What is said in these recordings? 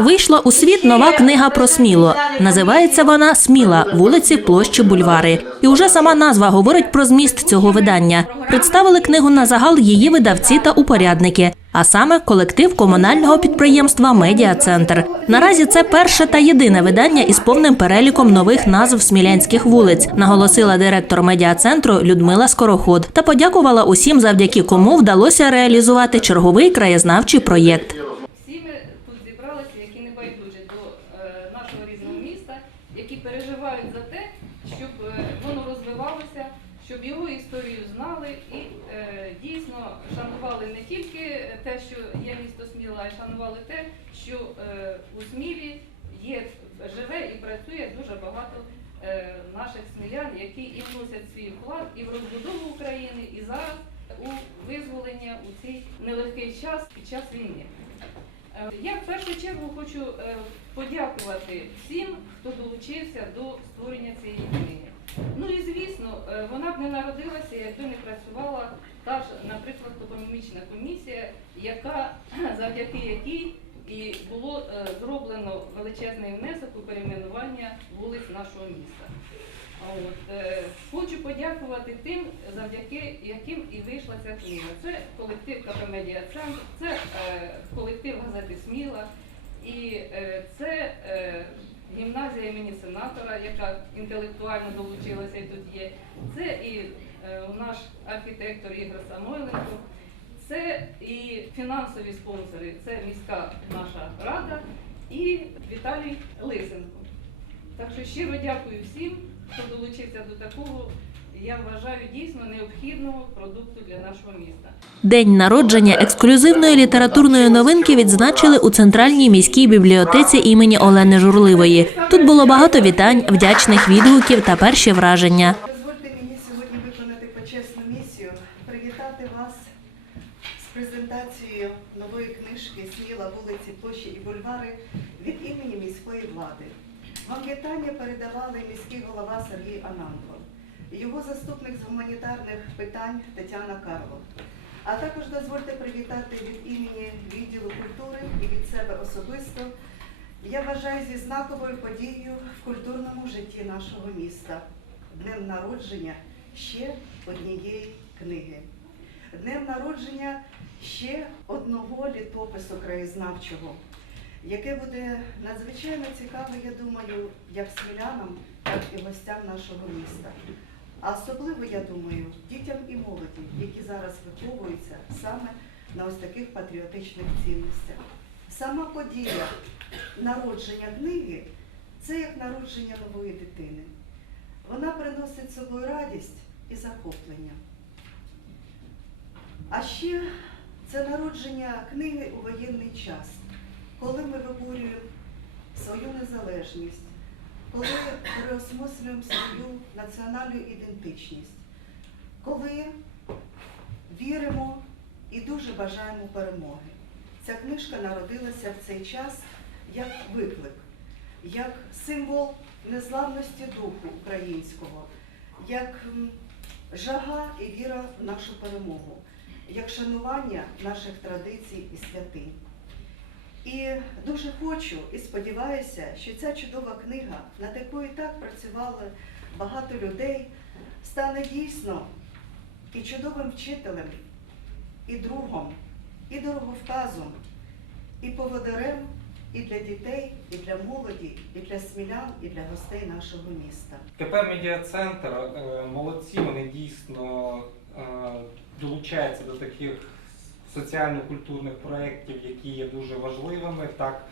Вийшла у світ нова книга про Сміло. Називається вона Сміла вулиці, площі, бульвари. І уже сама назва говорить про зміст цього видання. Представили книгу на загал її видавці та упорядники, а саме колектив комунального підприємства Медіа Центр. Наразі це перше та єдине видання із повним переліком нових назв смілянських вулиць, наголосила директор медіа центру Людмила Скороход та подякувала усім, завдяки кому вдалося реалізувати черговий краєзнавчий проєкт. Всі ми тут зібралися, які не байдужі до е, нашого різного міста, які переживають за те, щоб е, воно розвивалося, щоб його історію знали і е, дійсно шанували не тільки те, що є місто Шанували те, що е, у Смілі є, живе і працює дуже багато е, наших смілян, які і вносять свій вклад і в розбудову України, і зараз у визволення у цей нелегкий час під час війни. Е, Я в першу чергу хочу подякувати всім, хто долучився до створення цієї книги. Ну і звісно, е, вона б не народилася, якби не працювала та ж, наприклад, топономічна комісія, яка завдяки якій і було е, зроблено величезний внесок у перейменування вулиць нашого міста. От, е, хочу подякувати тим, завдяки яким і вийшла ця книга. Це колектив КП Медіа Центр, це колектив газети Сміла і це гімназія імені сенатора, яка інтелектуально долучилася і тут є. Це і е, наш архітектор Ігор Самойленко, це і фінансові спонсори, це міська наша рада і Віталій Лисенко. Так що щиро дякую всім, хто долучився до такого, я вважаю, дійсно необхідного продукту для нашого міста. День народження ексклюзивної літературної новинки відзначили у центральній міській бібліотеці імені Олени Журливої. Тут було багато вітань, вдячних відгуків та перші враження. Дозвольте мені сьогодні виконати почесну місію, привітати вас з презентацією нової книжки Сміла вулиці, площі і бульвари від імені міської влади. Вам вітання передавали міський голова Сергій Ананко, його заступник з гуманітарних питань Тетяна Карло. А також дозвольте привітати від імені відділу культури і від себе особисто. Я вважаю зі знаковою подією в культурному житті нашого міста днем народження ще однієї книги, днем народження ще одного літопису краєзнавчого, яке буде надзвичайно цікаве, я думаю, як смілянам, так і гостям нашого міста. А особливо, я думаю, дітям і молоді, які зараз виховуються саме на ось таких патріотичних цінностях. Сама подія народження книги це як народження нової дитини. Вона приносить з собою радість і захоплення. А ще це народження книги у воєнний час, коли ми виборюємо свою незалежність, коли переосмислюємо свою національну ідентичність, коли віримо і дуже бажаємо перемоги. Ця книжка народилася в цей час як виклик, як символ незламності духу українського, як жага і віра в нашу перемогу, як шанування наших традицій і святинь. І дуже хочу і сподіваюся, що ця чудова книга, над якою так працювали багато людей, стане дійсно і чудовим вчителем, і другом, і дороговказом, і поводарем і для дітей, і для молоді, і для смілян, і для гостей нашого міста. КП Медіа Центр е, молодці, вони дійсно е, долучаються до таких соціально-культурних проєктів, які є дуже важливими. Так,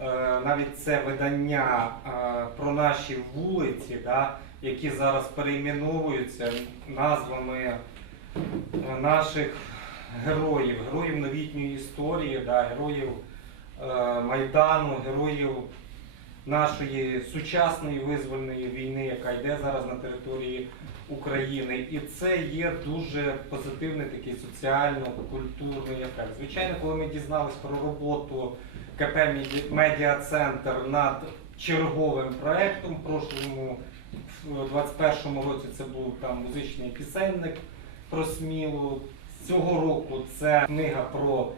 е, навіть це видання е, про наші вулиці, да, які зараз перейменовуються назвами е, наших героїв, героїв новітньої історії, да, героїв Майдану, героїв нашої сучасної визвольної війни, яка йде зараз на території України. І це є дуже позитивний такий соціально-культурний ефект. Звичайно, коли ми дізналися про роботу КП Медіа Центр над черговим проектом, в прошлому в 21-му році це був там музичний пісенник про смілу. Цього року це книга про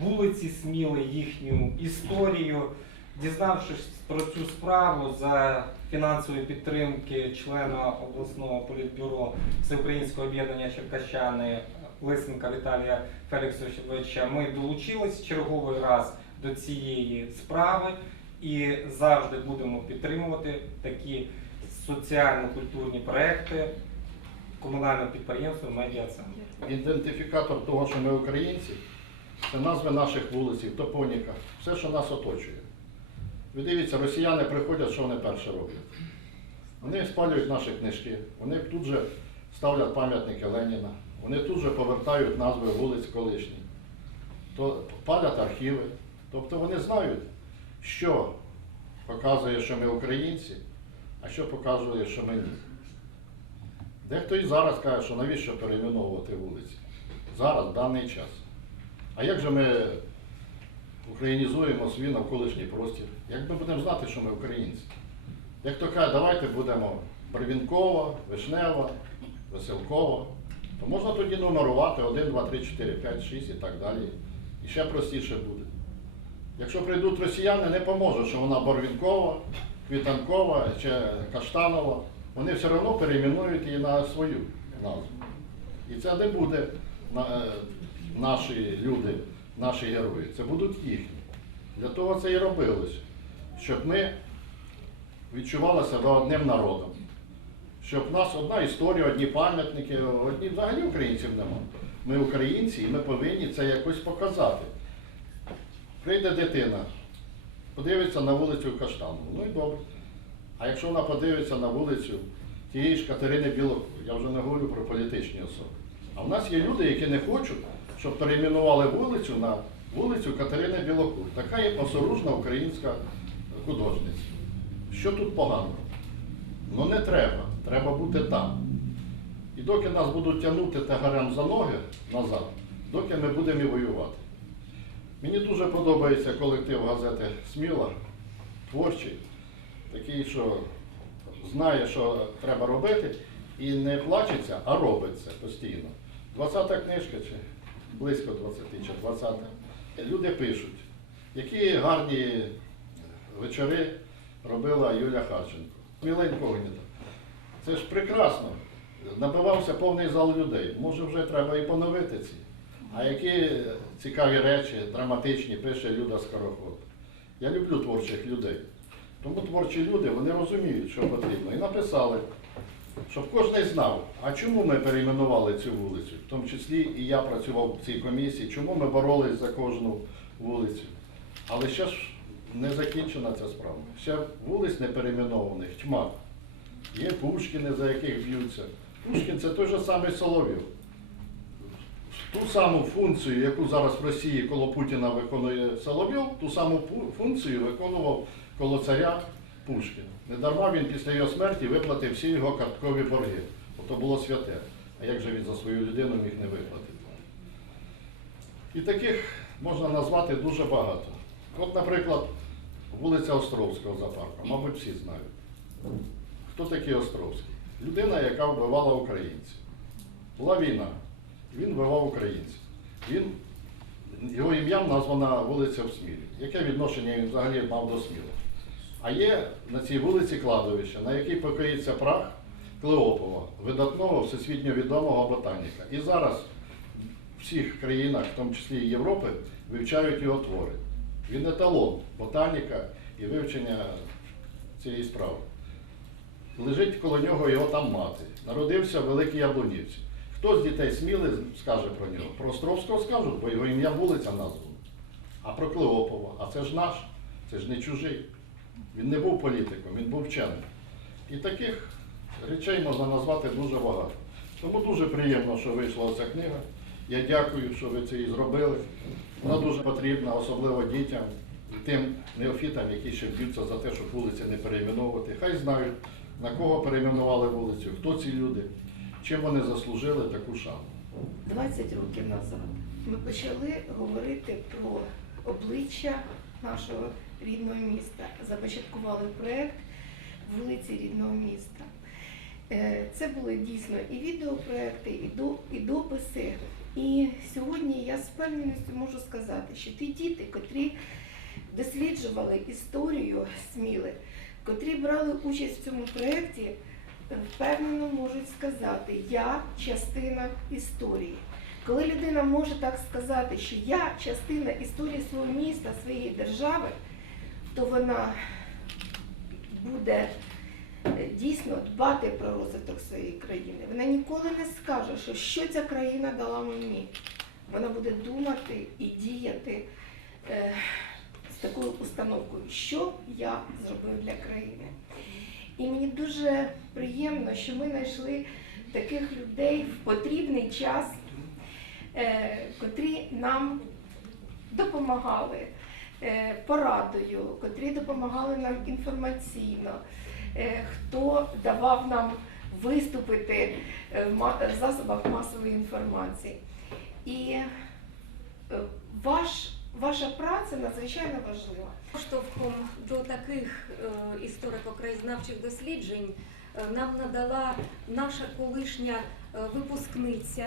вулиці Сміли, їхню історію. Дізнавшись про цю справу за фінансової підтримки члена обласного політбюро Всеукраїнського об'єднання Черкащани Лисенка Віталія Феліксовича, ми долучились черговий раз до цієї справи і завжди будемо підтримувати такі соціально-культурні проекти комунального підприємства Медіа-центр. Ідентифікатор того, що ми українці, це назви наших вулиць, топоніка, все, що нас оточує. Ви дивіться, росіяни приходять, що вони перше роблять? Вони спалюють наші книжки, вони тут же ставлять пам'ятники Леніна, вони тут же повертають назви вулиць колишні, то палять архіви. Тобто вони знають, що показує, що ми українці, а що показує, що ми ні. Дехто і зараз каже, що навіщо перейменовувати вулиці? Зараз, в даний час. А як же ми українізуємо свій навколишній простір? Як ми будемо знати, що ми українці? Як то каже, давайте будемо Барвінкова, Вишнева, Веселкова, то можна тоді нумерувати 1, 2, 3, 4, 5, 6 і так далі. І ще простіше буде. Якщо прийдуть росіяни, не поможе, що вона Барвінкова, Квітанкова чи Каштанова. Вони все одно перейменують її на свою назву. І це не буде е, наші люди, наші герої. Це будуть їхні. Для того це і робилось, щоб ми відчували себе одним народом. Щоб в нас одна історія, одні пам'ятники, одні взагалі українців нема. Ми українці і ми повинні це якось показати. Прийде дитина, подивиться на вулицю Каштанову. Ну і добре. А якщо вона подивиться на вулицю тієї ж Катерини Білокур, я вже не говорю про політичні особи. А в нас є люди, які не хочуть, щоб перейменували вулицю на вулицю Катерини Білокур. Така є посоружна українська художниця. Що тут поганого? Ну не треба, треба бути там. І доки нас будуть тягнути тагарем за ноги назад, доки ми будемо і воювати. Мені дуже подобається колектив газети Сміла, творчий, такий, що знає, що треба робити, і не плачеться, а робить це постійно. 20-та книжка чи близько 20 чи 20. Люди пишуть, які гарні вечори робила Юля Харченко. Сміла інкогніта. Це ж прекрасно. Набивався повний зал людей. Може вже треба і поновити ці. А які цікаві речі, драматичні, пише Люда Скороход. Я люблю творчих людей. Тому творчі люди вони розуміють, що потрібно. І написали, щоб кожен знав, а чому ми перейменували цю вулицю, в тому числі і я працював в цій комісії, чому ми боролись за кожну вулицю. Але ще ж не закінчена ця справа. Ще вулиць не перейменованих, тьма. Є Пушкіни, за яких б'ються. Пушкін це той же самий Соловйов. Ту саму функцію, яку зараз в Росії коло Путіна виконує Соловйов, ту саму функцію виконував коло царя Пушкін. Недарма він після його смерті виплатив всі його карткові борги. Бо то було святе. А як же він за свою людину міг не виплатити? І таких можна назвати дуже багато. От, наприклад, вулиця Островського за парком, мабуть, всі знають. Хто такий Островський? Людина, яка вбивала українців. Була війна. Він вбивав українців. Він, його ім'ям названа вулиця в Смілі. Яке відношення він взагалі мав до Сміли? А є на цій вулиці кладовище, на якій покоїться прах Клеопова, видатного всесвітньо відомого ботаніка. І зараз в всіх країнах, в тому числі і Європи, вивчають його твори. Він еталон ботаніка і вивчення цієї справи. Лежить коло нього його там мати. Народився в Великій Яблунівці. Хто з дітей сміли скаже про нього? Про Островського скажуть, бо його ім'я вулиця названа. А про Клеопова, а це ж наш, це ж не чужий. Він не був політиком, він був вченим. І таких речей можна назвати дуже багато. Тому дуже приємно, що вийшла ця книга. Я дякую, що ви це і зробили. Вона дуже потрібна, особливо дітям тим неофітам, які ще б'ються за те, щоб вулиці не перейменовувати. Хай знають, на кого перейменували вулицю, хто ці люди, чим вони заслужили таку шану. 20 років назад ми почали говорити про обличчя нашого рідного міста. Започаткували проєкт вулиці рідного міста. Е, Це були дійсно і відеопроекти, і до- і дописи І сьогодні я з впевненістю можу сказати, що ті діти, котрі досліджували історію Сміли, котрі брали участь в цьому проєкті, впевнено можуть сказати, я частина історії. Коли людина може так сказати, що я частина історії свого міста, своєї держави, то вона буде е, дійсно дбати про розвиток своєї країни. Вона ніколи не скаже, що що ця країна дала мені. Вона буде думати і діяти е, з такою установкою, що я зробив для країни. І мені дуже приємно, що ми знайшли таких людей в потрібний час, е, котрі нам допомагали порадою, котрі допомагали нам інформаційно, е, хто давав нам виступити е, в засобах масової інформації. І е, ваш, ваша праця надзвичайно важлива. Поштовхом до таких е, історико-краєзнавчих досліджень е, нам надала наша колишня е, випускниця,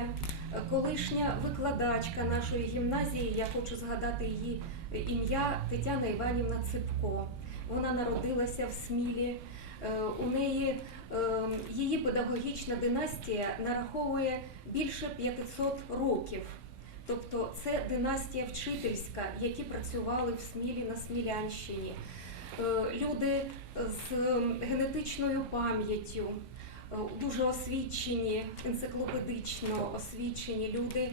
е, колишня викладачка нашої гімназії. Я хочу згадати її е, ім'я Тетяна Іванівна Ципко. Вона народилася в Смілі. Е, У неї е, її педагогічна династія нараховує більше 500 років. Тобто це династія вчительська, які працювали в Смілі на Смілянщині. Е, Люди з генетичною пам'яттю, дуже освічені, енциклопедично освічені люди.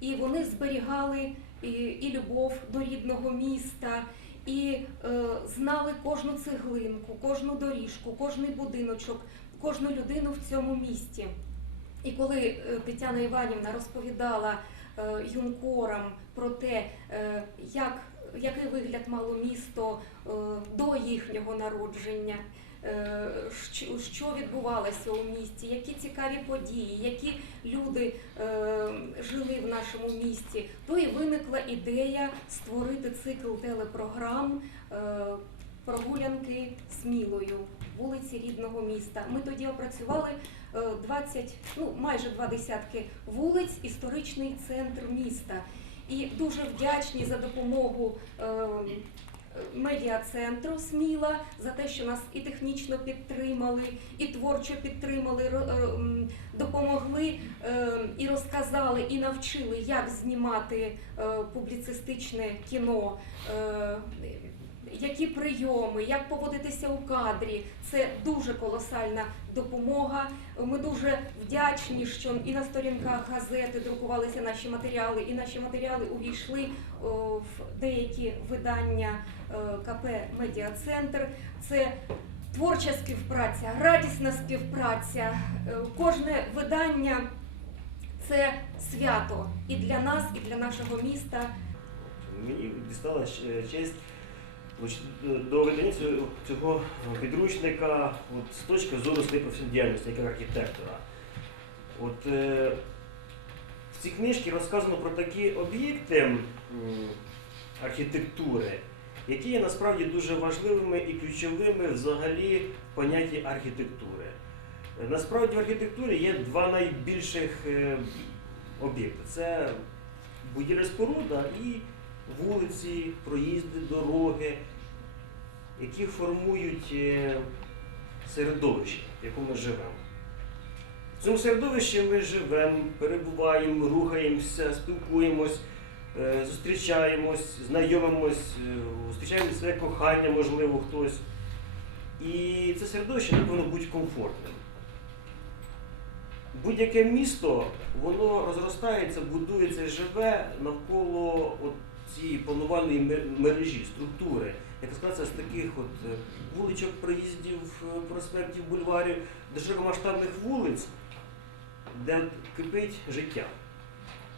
І вони зберігали і, і любов до рідного міста, і е, знали кожну цеглинку, кожну доріжку, кожний будиночок, кожну людину в цьому місті. І коли е, Тетяна Іванівна розповідала е, юнкорам про те, е, як, який вигляд мало місто е, до їхнього народження, що, що відбувалося у місті, які цікаві події, які люди е, жили в нашому місті, то і виникла ідея створити цикл телепрограм. е, Прогулянки Смілою, вулиці рідного міста. Ми тоді опрацювали е, 20, ну майже два десятки вулиць, історичний центр міста. І дуже вдячні за допомогу е, медіа-центру Сміла за те, що нас і технічно підтримали, і творчо підтримали, м, допомогли е, і розказали, і навчили, як знімати е, публіцистичне кіно. е, які прийоми, як поводитися у кадрі. Це дуже колосальна допомога. Ми дуже вдячні, що і на сторінках газети друкувалися наші матеріали, і наші матеріали увійшли в деякі видання е, КП Медіа-центр. Це творча співпраця, радісна співпраця. Е, Кожне видання це свято і для нас, і для нашого міста. Мені дісталась е, честь до видання цього- підручника от, з точки зору своєї професійної діяльності як архітектора. От, е, в цій книжці розказано про такі об'єкти архітектури, які є насправді дуже важливими і ключовими взагалі в понятті архітектури. Насправді в архітектурі є два найбільших е, об'єкти. Це будівля споруда і вулиці, проїзди, дороги, які формують е, середовище, в якому ми живемо. В цьому середовищі ми живемо, перебуваємо, рухаємося, спілкуємось, зустрічаємось, знайомимось, е, зустрічаємо своє кохання, можливо, хтось. І це середовище не повинно бути комфортним. Будь-яке місто, воно розростається, будується і живе навколо от цієї планувальної мережі, структури, яка складається з таких от е, вуличок, проїздів, е, проспектів, бульварів, до широкомасштабних вулиць, де кипить життя.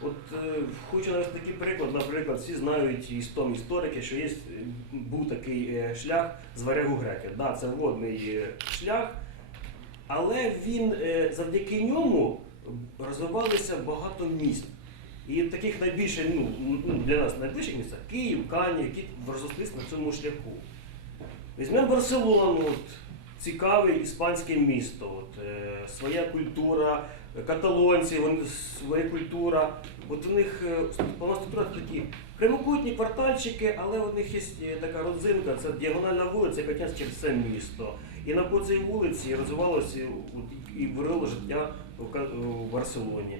От е, хочу навести такий приклад, наприклад, всі знають і том історики, що є, е, був такий е, шлях з варягу греки. Да, це водний шлях, але він завдяки ньому розвивалися багато міст. І таких найбільше ну, ну, для нас найближчих містах Київ, Канів, які розрослись на цьому шляху. Візьмемо Барселону, цікаве іспанське місто, от, е, своя культура, каталонці, вони, своя культура, От у них е, планова структура такі прямокутні квартальчики, але у них є е, така родзинка, це діагональна вулиця, яка тягнеться через все місто. І навколо цієї вулиці розвивалося і бурило життя в, Барселоні.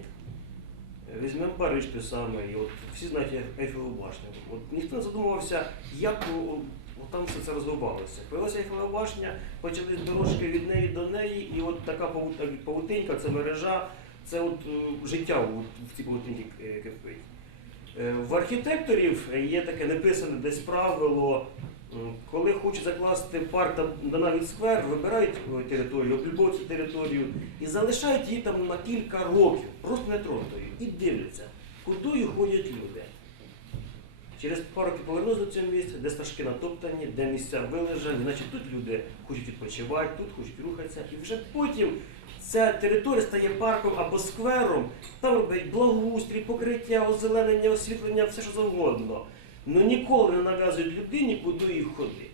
Візьмемо Париж той самий, от всі знають Ейфелеву башню. От ніхто не задумувався, як там все це розвивалося. Появилася Ейфелева башня, почались дорожки від неї до неї, і от така павутинька, це мережа, це от е, життя у- в цій павутинці е, кипить. Е, В архітекторів є таке написане десь правило, коли хочуть закласти парк та навіть сквер, вибирають територію, облюбовують територію і залишають її там на кілька років, просто не тронутою, і дивляться, куди ходять люди. Через пару років повернуться до цього місця, де стажки натоптані, де місця вилежані, значить тут люди хочуть відпочивати, тут хочуть рухатися, і вже потім ця територія стає парком або сквером, там роблять благоустрій, покриття, озеленення, освітлення, все що завгодно. Ну ніколи не нав'язують людині, куди їх ходити.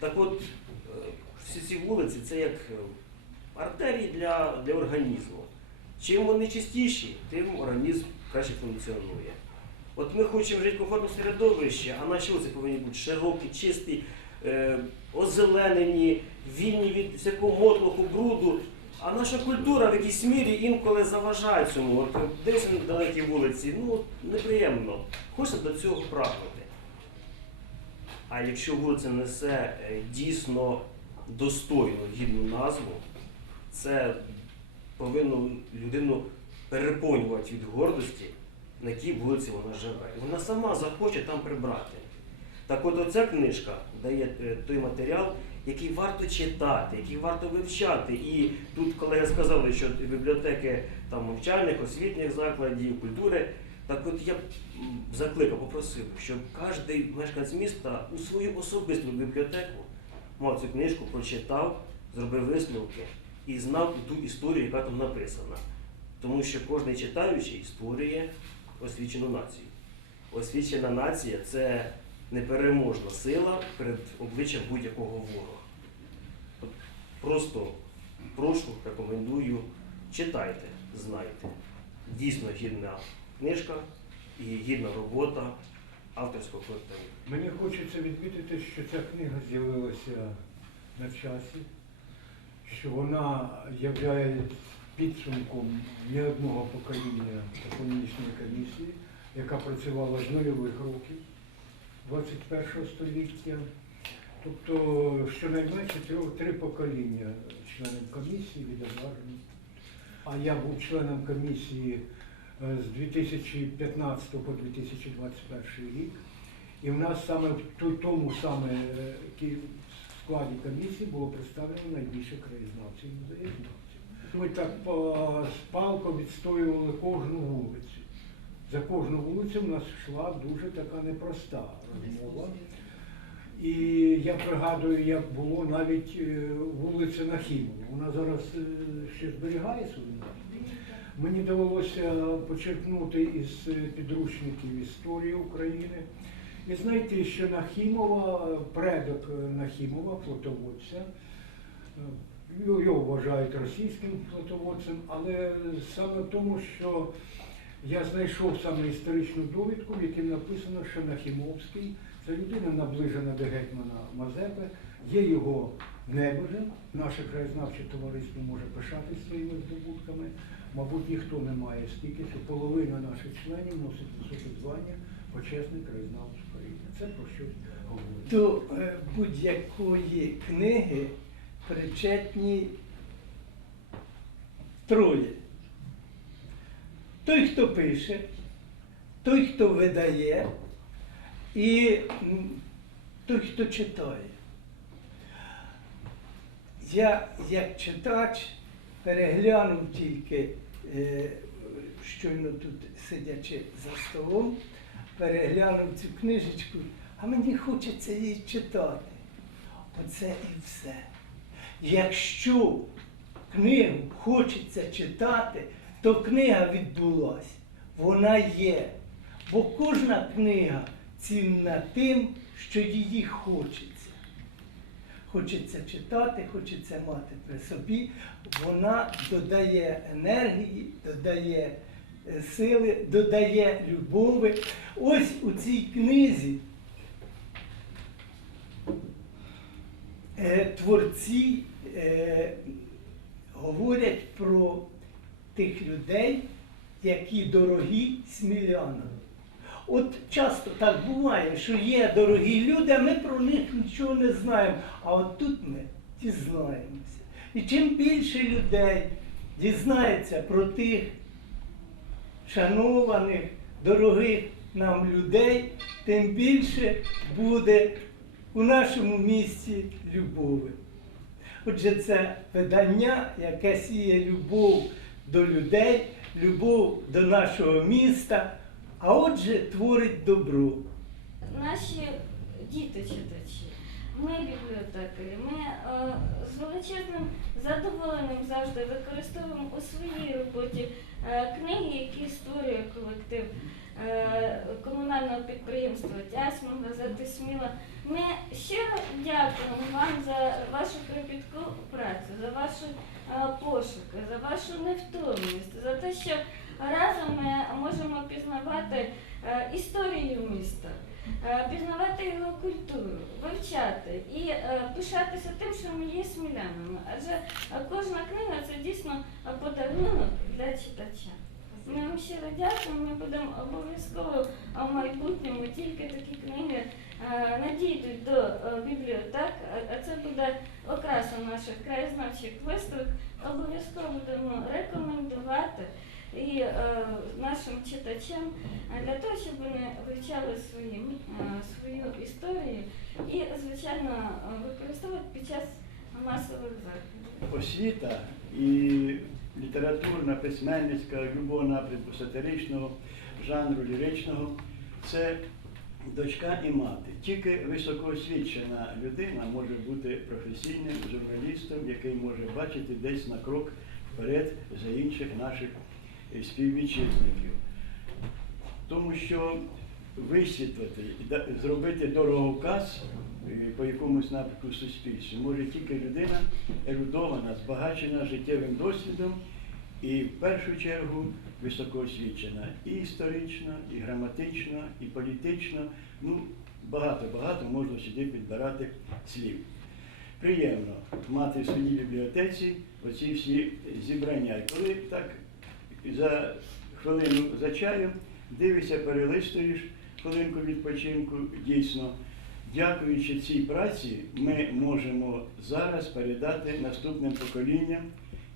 Так от, е, всі ці вулиці це як е, артерії для, для організму. Чим вони чистіші, тим організм краще функціонує. От ми хочемо жити в комфортному середовищі, а наші вулиці повинні бути широкі, чисті, е, озеленені, вільні від всякого мотлуху, бруду. А наша культура в якійсь мірі інколи заважає цьому. От десь на далекій вулиці, ну неприємно. Хочеться до цього прагнути. А якщо вулиця несе е, дійсно достойну, гідну назву, це повинно людину переповнювати від гордості, на якій вулиці вона живе. І вона сама захоче там прибрати. Так от оця книжка дає е, той матеріал, який варто читати, який варто вивчати. І тут колеги сказали, що бібліотеки там навчальних, освітніх закладів, культури. Так от я закликав, попросив, щоб кожен мешканець міста у свою особисту бібліотеку мав цю книжку, прочитав, зробив висновки і знав ту історію, яка там написана. Тому що кожен читаючий створює освічену націю. Освічена нація це непереможна сила перед обличчям будь-якого ворога. Просто прошу, рекомендую, читайте, знайте. Дійсно гідна книжка і гідна робота авторського колективу. Мені хочеться відмітити, що ця книга з'явилася на часі, що вона є підсумком не одного покоління економічної комісії, яка працювала з нульових років 21 століття. Тобто щонайменше три покоління членів комісії відображені. А я був членом комісії е, з 2015 по 2021 рік. І в нас саме в тому саме е, складі комісії було представлено найбільше краєзнавців музеєзнавців. Ми так по спалко відстоювали кожну вулицю. За кожну вулицю в нас йшла дуже така непроста розмова. І я пригадую, як було навіть е, вулиця Нахімова. Вона зараз е, ще зберігає свою. Мені довелося почерпнути із е, підручників історії України і знайти, що Нахімова, предок Нахімова, флотоводця, його його вважають російським флотоводцем, але саме в тому, що я знайшов саме історичну довідку, в якій написано, що Нахімовський це людина наближена до гетьмана Мазепи, є його небожем. Наше краєзнавче товариство може пишатися своїми здобутками. Мабуть, ніхто не має стільки, що половина наших членів носить високе звання почесний краєзнавець України. Це про щось говорить. до е, будь-якої книги причетні троє. Той, хто пише, той, хто видає, і той, хто читає. Я, як читач, переглянув тільки, е, щойно тут сидячи за столом, переглянув цю книжечку, а мені хочеться її читати. Оце і все. Якщо книгу хочеться читати, то книга відбулась. Вона є. Бо кожна книга цінна тим, що її хочеться. Хочеться читати, хочеться мати при собі. Вона додає енергії, додає е, сили, додає любові. Ось у цій книзі е, творці е, говорять про тих людей, які дорогі смілянам. От часто так буває, що є дорогі люди, а ми про них нічого не знаємо. А от тут ми дізнаємося. І чим більше людей дізнається про тих шанованих, дорогих нам людей, тим більше буде у нашому місті любові. Отже, це видання, яке сіє любов до людей, любов до нашого міста, а отже, творить добро. наші діти-читачі, ми бібліотекарі, ми е, з величезним задоволенням завжди використовуємо у своїй роботі е, книги, які створює колектив е, комунального підприємства Тясьма, газети Сміла. Ми щиро дякуємо вам за вашу кропітку працю, за ваші е, пошуки, за вашу невтомність, за те, що разом ми можемо пізнавати е, історію міста. Е, пізнавати його культуру, вивчати і пишатися тим, що ми є смілянами. Адже кожна книга це дійсно подарунок для читача. Ми вам щиро дякуємо. Ми будемо обов'язково в майбутньому тільки такі книги надійдуть до е, бібліотек, а- а це буде окраса наших краєзнавчих виставок. Обов'язково будемо рекомендувати і е, нашим читачам для того, щоб вони вивчали свої, е, свою історію і, звичайно, е, використовувати під час масових заходів. освіта і літературна, письменницька, любого напрямку сатиричного, жанру ліричного це дочка і мати. Тільки високоосвічена людина може бути професійним журналістом, який може бачити десь на крок вперед за інших наших е, співвітчизників. Тому що висвітлити, зробити дороговказ е, по якомусь напрямку в суспільстві може тільки людина ерудована, збагачена життєвим досвідом і в першу чергу високоосвічена і історично, і граматично, і політично. Ну, багато-багато можна сюди підбирати слів. Приємно мати в своїй бібліотеці оці всі зібрання. І коли так за хвилину за чаєм дивишся, перелистуєш хвилинку відпочинку, дійсно. Дякуючи цій праці, ми можемо зараз передати наступним поколінням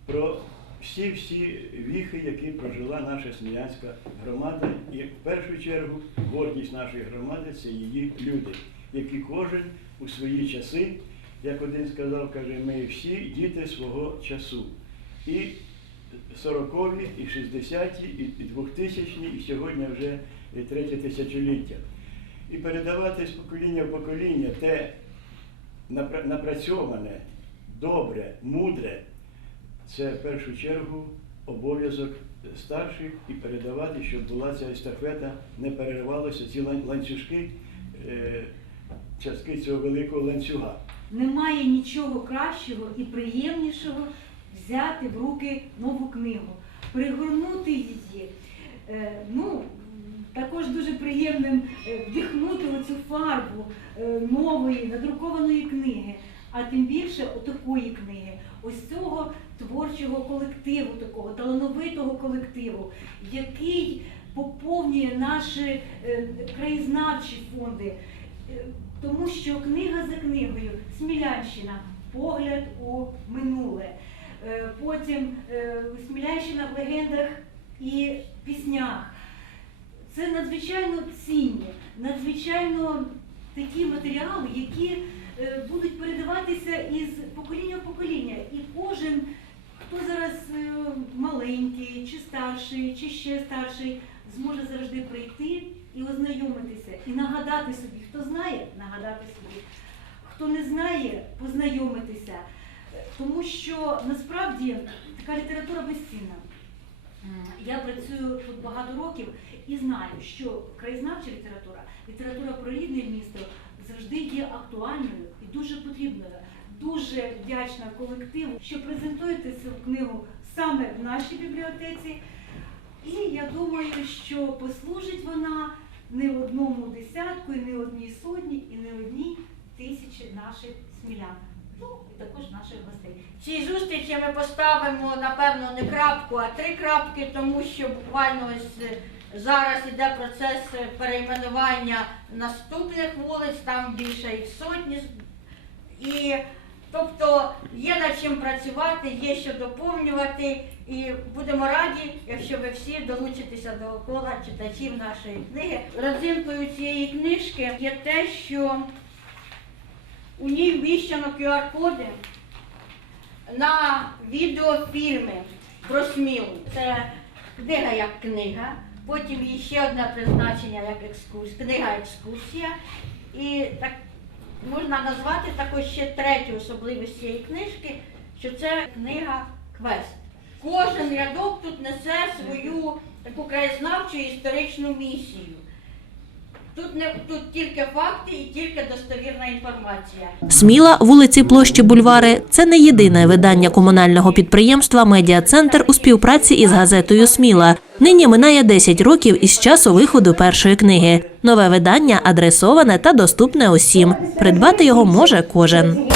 про всі-всі віхи, які прожила наша смілянська громада. І в першу чергу гордість нашої громади це її люди, які кожен у свої часи, як один сказав, каже, ми всі діти свого часу. І 40-ві, і 60-ті, і 2000-ті, і сьогодні вже третє тисячоліття і передавати з покоління в покоління те напрацьоване, добре, мудре, це в першу чергу обов'язок старших і передавати, щоб була ця естафета, не переривалися ці ланцюжки, е, частки цього великого ланцюга. Немає нічого кращого і приємнішого взяти в руки нову книгу, пригорнути її. Е, ну, також дуже приємним е, вдихнути оцю фарбу нової надрукованої книги, а тим більше отакої книги, ось цього творчого колективу, такого талановитого колективу, який поповнює наші е, краєзнавчі фонди. Е, Тому що книга за книгою Смілянщина погляд у минуле. Е, Потім Смілянщина в легендах і піснях. Це надзвичайно цінні, надзвичайно такі матеріали, які будуть передаватися із покоління в покоління. І кожен, хто зараз е, маленький, чи старший, чи ще старший, зможе завжди прийти і ознайомитися, і нагадати собі, хто знає, нагадати собі, хто не знає, познайомитися. Е, Тому що насправді така література безцінна. Я працюю тут багато років і знаю, що краєзнавча література, література про рідне місто є актуальною і дуже потрібною. Дуже вдячна колективу, що презентуєте цю книгу саме в нашій бібліотеці. І я думаю, що послужить вона не одному десятку, і не одній сотні, і не одній тисячі наших смілян. Ну, і також наших гостей. В цій зустрічі ми поставимо, напевно, не крапку, а три крапки, тому що буквально ось е, зараз іде процес перейменування наступних вулиць, там більше їх сотні. І тобто є над чим працювати, є що доповнювати, і будемо раді, якщо ви всі долучитеся до кола читачів нашої книги. Родзинкою цієї книжки є те, що у ній вміщено QR-коди на відеофільми про Смілу. Це книга як книга, потім є ще одне призначення як екскурсія, книга екскурсія. І так можна назвати також ще третю особливість цієї книжки, що це книга квест. Кожен рядок тут несе свою таку краєзнавчу історичну місію. Тут не тут тільки факти і тільки достовірна інформація. Сміла, вулиці площі Бульвари це не єдине видання комунального підприємства Медіа-центр у співпраці із газетою Сміла. Нині минає 10 років із часу виходу першої книги. Нове видання адресоване та доступне усім. Придбати його може кожен.